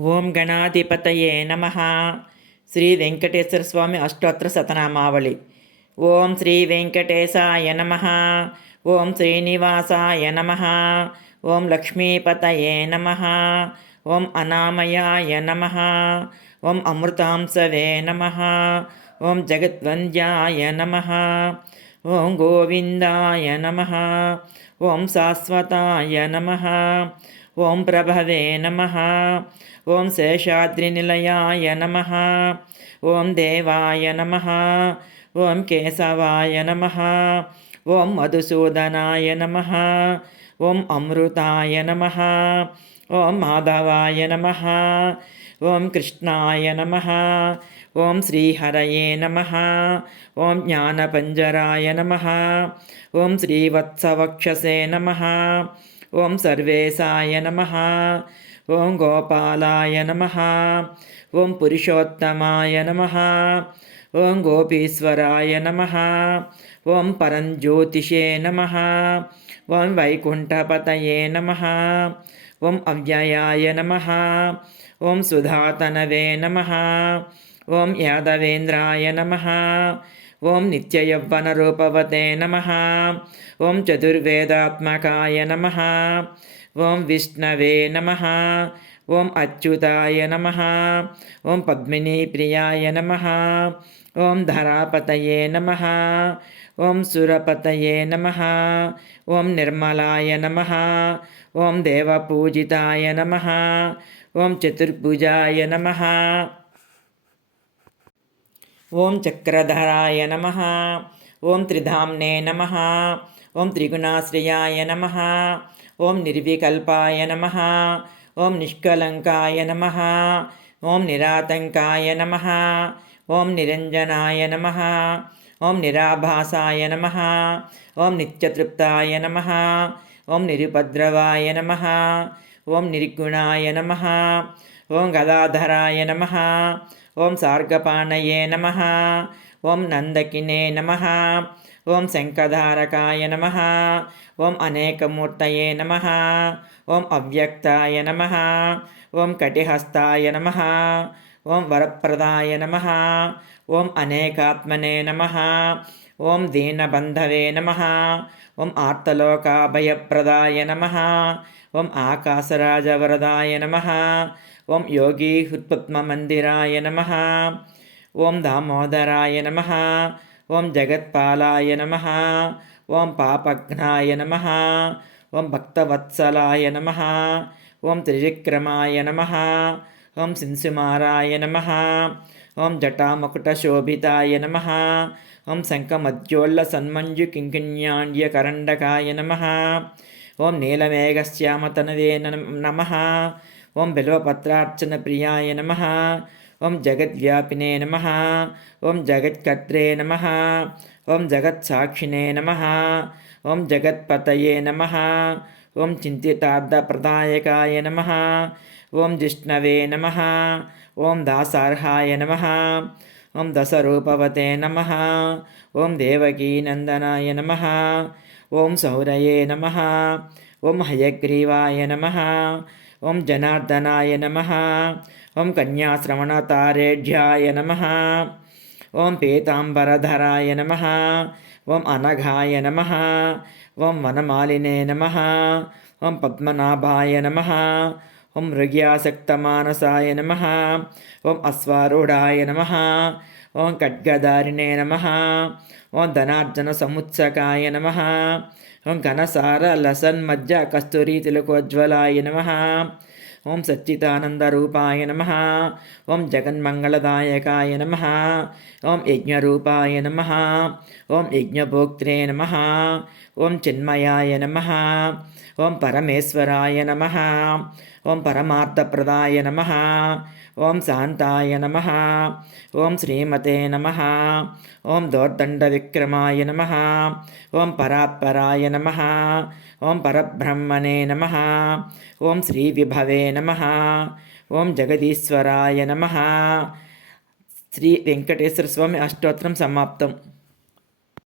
ఓం గణాధిపతయే నమ. శ్రీ వెంకటేశ్వర స్వామి అష్టోత్తర శతనామావళి ఓం శ్రీ వెంకటేశాయ నమ. ఓం శ్రీనివాసాయ నమ. ఓం లక్ష్మీపతయే నమ. ఓం అనామయాయ నమ. ఓం అమృతాంసవే నమ. ఓం జగద్వంద్యాయ నమ. ఓం గోవిందాయ నమ. ఓం శాశ్వతాయ నమ. ఓం ప్రభవే నమ. ఓం శేషాద్రినిలయాయ నమ. ఓం దేవాయ నమ. ఓం కేశవాయ నమ. ఓం మధుసూదనాయ నమ. ఓం అమృతాయ నమ. ఓం మాధవాయ నమ. ఓం కృష్ణాయ నమ. ఓం శ్రీహరయే నమ. ఓం జ్ఞానపంజరాయ నమ. ఓం శ్రీవత్సవక్షసే నమ. ఓం సర్వేశాయ నమ. ఓం గోపాలాయ నమ. ఓం పురుషోత్తమాయ నమ. ఓం గోపీశ్వరాయ నమ. ఓం పరంజ్యోతిషే నమ. ఓం వైకుంఠపతయే నమ. ఓం అవ్యయాయ నమ. ఓం సుధాతనవే నమ. ఓం యాదవేంద్రాయ నమ. ఓం నిత్యయవ్వనరూపవతే నమ. ఓం చతుర్వేదాత్మకాయ నమ. ఓం విష్ణవే నమ. ఓం అచ్యుతాయ నమ ఓం పద్మినీప్రియాయ నమ ఓం ధరాపతయే నమ ఓం సురపతయే నమ ఓం నిర్మలాయ నమ ఓం దేవపూజితాయ నమ ఓం చతుర్భుజాయ నమ ఓం చక్రధరాయ నమ ఓం త్రిధామ్నే నమ ఓం త్రిగుణాశ్రయాయ నమ ఓం నిర్వికల్పాయ నమ ఓం నిష్కలంకాయ నమ. ఓం నిరాతంకాయ నమ. ఓం నిరంజనాయ నమ. ఓం నిరాభాసాయ నమ. ఓం నిత్యతృప్తాయ నమ. ఓం నిరుపద్రవాయ నమ. ఓం నిర్గుణాయ నమ. ఓం గదాధరాయ నమ. ఓం సార్గపాణయే నమ. ఓం నందకినే నమ. ఓం శంఖధారకాయ నమ ఓం అనేకమూర్తయే నమ ఓం అవ్యక్తాయ నమ ఓం కటిహస్తాయ నమ ఓం వరప్రదాయ నమ ఓం అనేకాత్మనే నమ ఓం దీనబంధవే నమ ఓం ఆర్తలోకాభయప్రదాయ నమ ఓం ఆకాశరాజవరదాయ నమ ఓం యోగీ హృత్పద్మమందిరాయ నమ ఓం దామోదరాయ నమ ఓం జగత్పాలాయ నమ ఓం పాపఘ్నాయ నమ ఓం భక్తవత్సలాయ నమ ఓం త్రివిక్రమాయ నమ ఓం శింసుమారాయ నమ ఓం జటామకుటశోభితాయ నమ ఓం శంఖమద్యోళ్ళ శంఖమద్యోల్లసన్మంజు కింకిణ్యాణ్యకరండకాయ నమ ఓం నీలమేఘశ్యామతనవే నమ ఓం బిల్వపత్రార్చన ప్రియాయ నమ ఓం జగద్వ్యాపినే నమ ఓం జగత్కర్త్రే నమ ఓం జగత్సాక్షిణే నమ ఓం జగత్పతయే నమ ఓం చింతితార్థప్రదాయకాయ నమ ఓం జిష్ణవే నమ ఓం దాసార్హాయ నమ ఓం దశరూపవతే నమ ఓం దేవకీనందనాయ నమ ఓం సౌరయే నమ ఓం హయగ్రీవాయ నమ ఓం జనార్దనాయ నమ ఓం కన్యాశ్రవణతారేఢ్యాయ నమ. ఓం పీతాంబరధరాయ నమ. ఓం అనఘాయ నమ. ఓం వనమాలినే నమ. ఓం పద్మనాభాయ నమ. ఓం మృగ్యాసక్తమానసాయ నమ. ఓం అశ్వారూఢాయ నమ. ఓం ఖడ్గదారిణే నమ. ఓం ధనార్జన సముత్సకాయ నమ. ఓం ఘనసార లసన్మజ్జ కస్తూరీ తిలకోజ్వలాయ నమ. ఓం సచ్చిదానందరూపాయ నమ. ఓం జగన్మంగళదాయకాయ నమ. ఓం యజ్ఞరూపాయ నమ. ఓం యజ్ఞభోక్త్రే నమ. ఓం చిన్మయాయ నమ. ఓం పరమేశ్వరాయ నమ. ఓం పరమార్థప్రదాయ నమ. ఓం శాంతాయ నమ. ఓం శ్రీమతే నమ. ఓం దోర్దండ విక్రమాయ నమ. ఓం పరాత్పరాయ నమ. ఓం పరబ్రహ్మణే నమ. ఓం శ్రీ విభవే నమ. ఓం జగదీశ్వరాయ నమ. శ్రీ వెంకటేశ్వర స్వామి అష్టోత్తరం సమాప్తం.